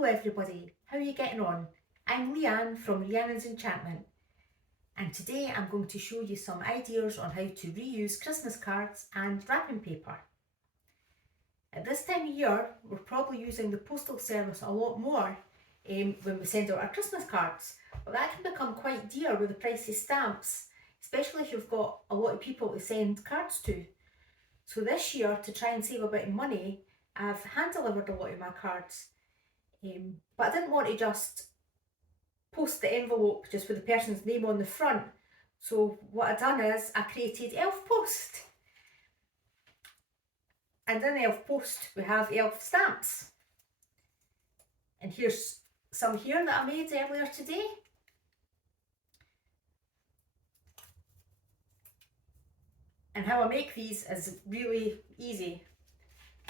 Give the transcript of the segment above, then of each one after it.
Hello everybody, how are you getting on? I'm Rhiannon from Rhiannon's Enchantment, and today I'm going to show you some ideas on how to reuse Christmas cards and wrapping paper. At this time of year, we're probably using the postal service a lot more when we send out our Christmas cards, but that can become quite dear with the price of stamps, especially if you've got a lot of people to send cards to. So this year, to try and save a bit of money, I've hand delivered a lot of my cards. But I didn't want to just post the envelope just with the person's name on the front. So what I've done is I created Elf Post. And in Elf Post we have elf stamps. And here's some here that I made earlier today. And how I make these is really easy.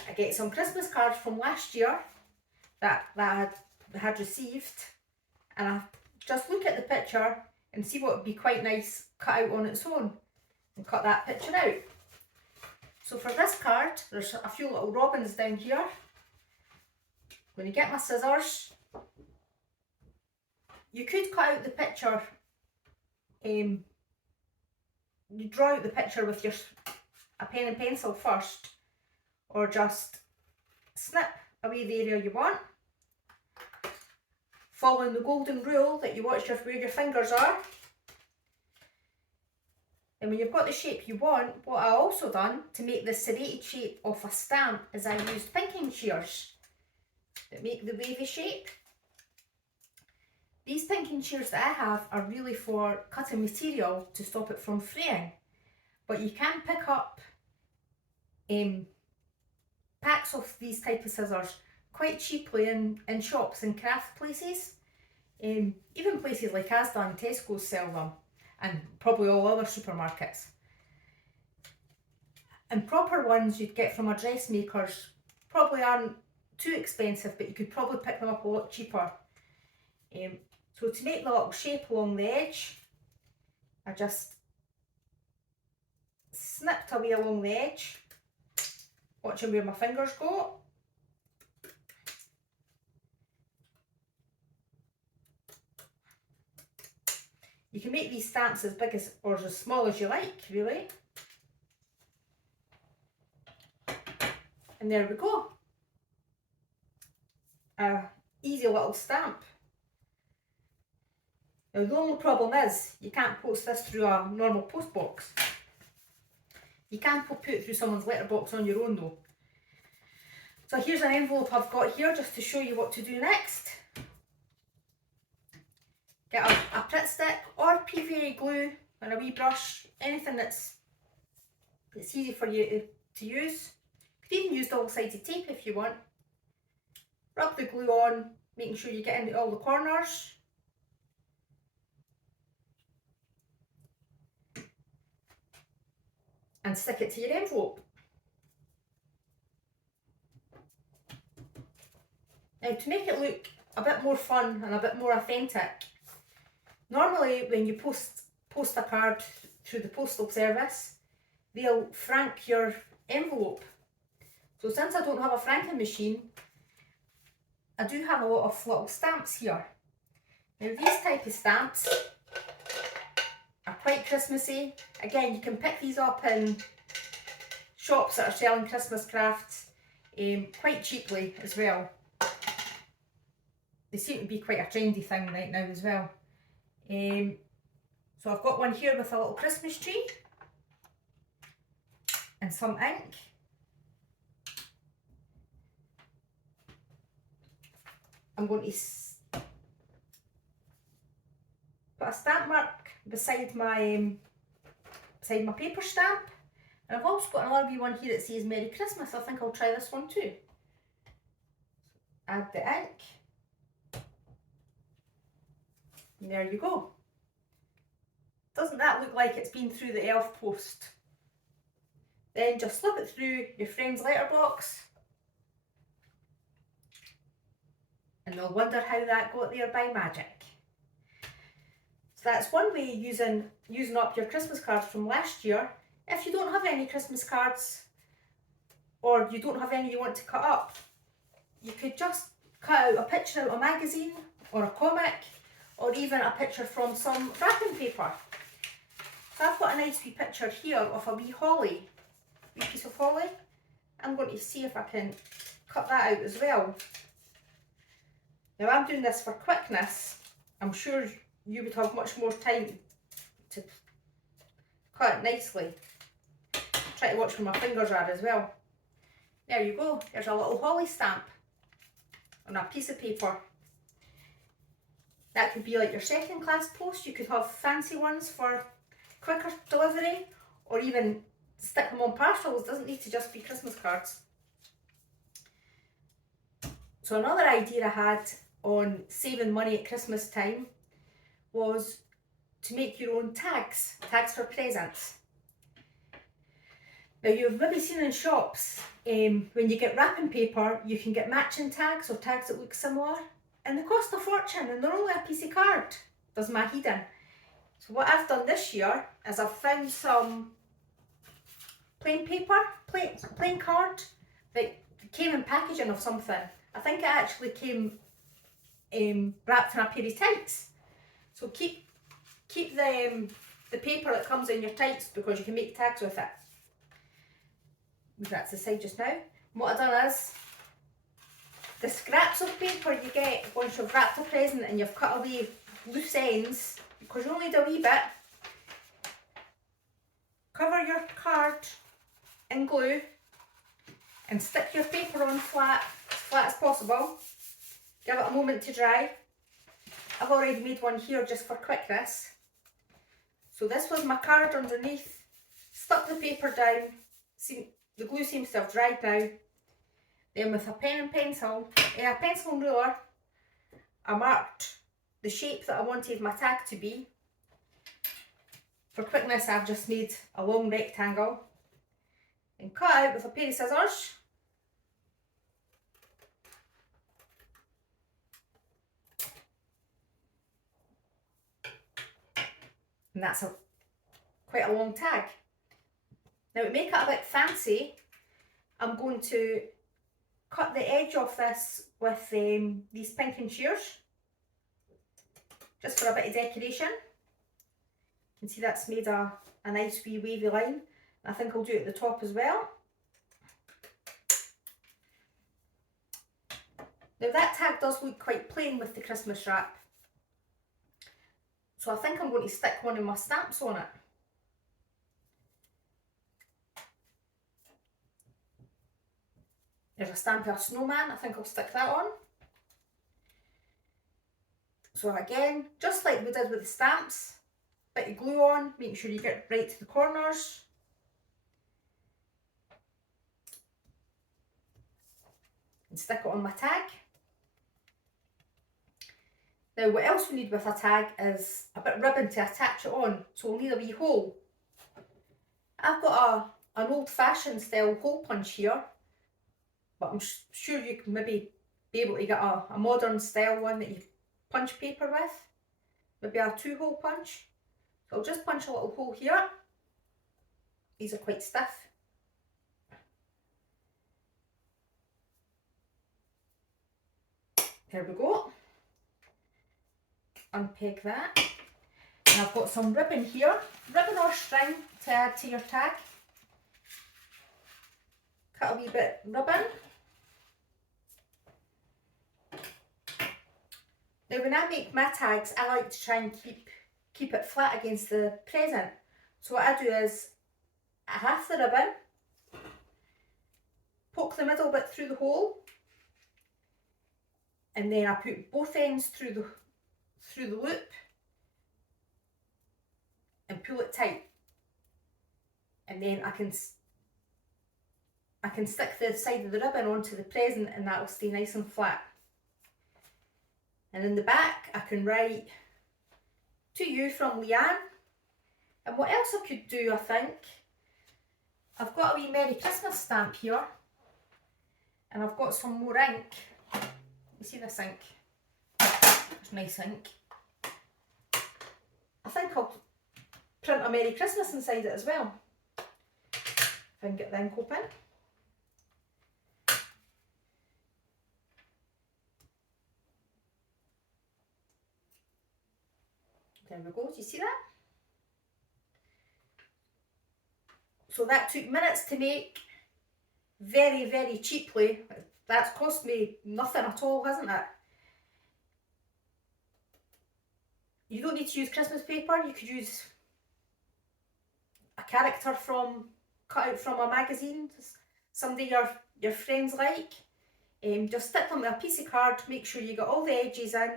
I get some Christmas cards from last year that I had received, and I just look at the picture and see what would be quite nice cut out on its own and cut that picture out. So for this card, there's a few little robins down here. I'm going to get my scissors. You could cut out the picture, you draw out the picture with a pen and pencil first, or just snip away the area you want, following the golden rule that you watch where your fingers are. And when you've got the shape you want, what I also done to make the serrated shape of a stamp is I used pinking shears that make the wavy shape. These pinking shears that I have are really for cutting material to stop it from fraying, but you can pick up packs of these type of scissors quite cheaply in shops and craft places. Even places like Asda and Tesco sell them, and probably all other supermarkets. And proper ones you'd get from a dressmaker's probably aren't too expensive, but you could probably pick them up a lot cheaper. So to make the little shape along the edge, I just snipped away along the edge, watching where my fingers go. You can make these stamps as big as or as small as you like, really. And there we go. A easy little stamp. Now the only problem is you can't post this through a normal post box. You can put it through someone's letterbox on your own though. So here's an envelope I've got here just to show you what to do next. Get a Pritt stick or PVA glue and a wee brush, anything that's easy for you to use. You could even use double-sided tape if you want. Rub the glue on, making sure you get into all the corners. And stick it to your envelope. Now to make it look a bit more fun and a bit more authentic, normally when you post a card through the postal service, they'll frank your envelope. So since I don't have a franking machine, I do have a lot of little stamps here. Now these type of stamps are quite Christmassy. Again, you can pick these up in shops that are selling Christmas crafts quite cheaply as well. They seem to be quite a trendy thing right now as well. So I've got one here with a little Christmas tree and some ink. I'm going to put a stamp mark beside my paper stamp, and I've also got another wee one here that says Merry Christmas. I think I'll try this one too. Add the ink. And there you go. Doesn't that look like it's been through the elf post? Then just slip it through your friend's letterbox and they'll wonder how that got there by magic. So that's one way using up your Christmas cards from last year. If you don't have any Christmas cards or you don't have any you want to cut up, you could just cut out a picture out of a magazine or a comic, or even a picture from some wrapping paper. So I've got a nice wee picture here of a wee holly, wee piece of holly. I'm going to see if I can cut that out as well. Now I'm doing this for quickness. I'm sure you would have much more time to cut it nicely. Try to watch where my fingers are as well. There you go, there's a little holly stamp on a piece of paper. That could be like your second class post. You could have fancy ones for quicker delivery, or even stick them on parcels. It doesn't need to just be Christmas cards. So another idea I had on saving money at Christmas time was to make your own tags for presents. Now you've maybe seen in shops, when you get wrapping paper, you can get matching tags or tags that look similar, and they cost a fortune and they're only a piece of card. Does my head in. So what I've done this year is I've found some plain paper, plain card that came in packaging of something. I think it actually came wrapped in a pair of tights. So keep the paper that comes in your tights, because you can make tags with it. Move that to the side just now. And what I've done is, the scraps of paper you get once you've wrapped a present and you've cut away loose ends, because you only need a wee bit, cover your card in glue and stick your paper on flat as possible. Give it a moment to dry. I've already made one here just for quickness. So this was my card underneath. Stuck the paper down. See, the glue seems to have dried now. Then with a pen and pencil, a pencil and ruler, I marked the shape that I wanted my tag to be. For quickness, I've just made a long rectangle and cut out with a pair of scissors. And that's quite a long tag. Now to make it a bit fancy, I'm going to cut the edge off this with these pinking shears, just for a bit of decoration. You can see that's made a nice wee wavy line. I think I'll do it at the top as well. Now that tag does look quite plain with the Christmas wrap, so I think I'm going to stick one of my stamps on it. There's a stamp of a snowman, I think I'll stick that on. So again, just like we did with the stamps, bit of glue on, making sure you get right to the corners. And stick it on my tag. Now what else we need with a tag is a bit of ribbon to attach it on, so we'll need a wee hole. I've got an old-fashioned style hole punch here, but I'm sure you can maybe be able to get a modern style one that you punch paper with, maybe a 2-hole punch. So I'll just punch a little hole here. These are quite stiff. There we go. Unpeg that. And I've got some ribbon here, ribbon or string to add to your tag. Cut a wee bit of ribbon. Now when I make my tags, I like to try and keep it flat against the present. So what I do is, I half the ribbon, poke the middle bit through the hole, and then I put both ends through the loop and pull it tight. And then I can stick the side of the ribbon onto the present, and that will stay nice and flat. And in the back I can write, "To you from Rhiannon." And what else I could do, I think, I've got a wee Merry Christmas stamp here, and I've got some more ink. You see this ink? It's nice ink. I think I'll print a Merry Christmas inside it as well, if I can get the ink open. There we go, do you see that? So that took minutes to make, very, very cheaply. That's cost me nothing at all, hasn't it? You don't need to use Christmas paper, you could use a character cut out from a magazine, somebody your friends like. Just stick them with a piece of card, make sure you got all the edges in,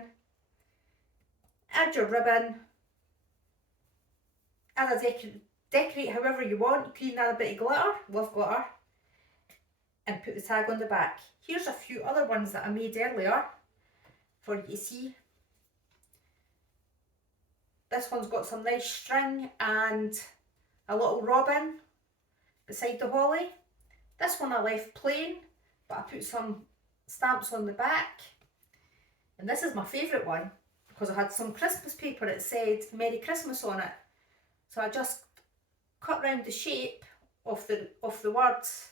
add your ribbon, add a decorate however you want. You can add a bit of glitter, love glitter, and put the tag on the back. Here's a few other ones that I made earlier for you to see. This one's got some nice string and a little robin beside the holly. This one I left plain, but I put some stamps on the back. And this is my favourite one because I had some Christmas paper that said Merry Christmas on it. So I just cut round the shape of the words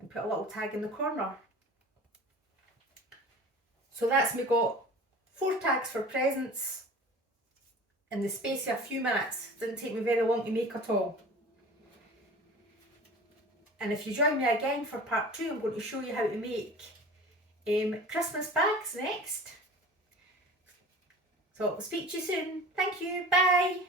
and put a little tag in the corner. So that's me got 4 tags for presents in the space of a few minutes. Didn't take me very long to make at all. And if you join me again for part 2, I'm going to show you how to make Christmas bags next. So I'll speak to you soon. Thank you, bye.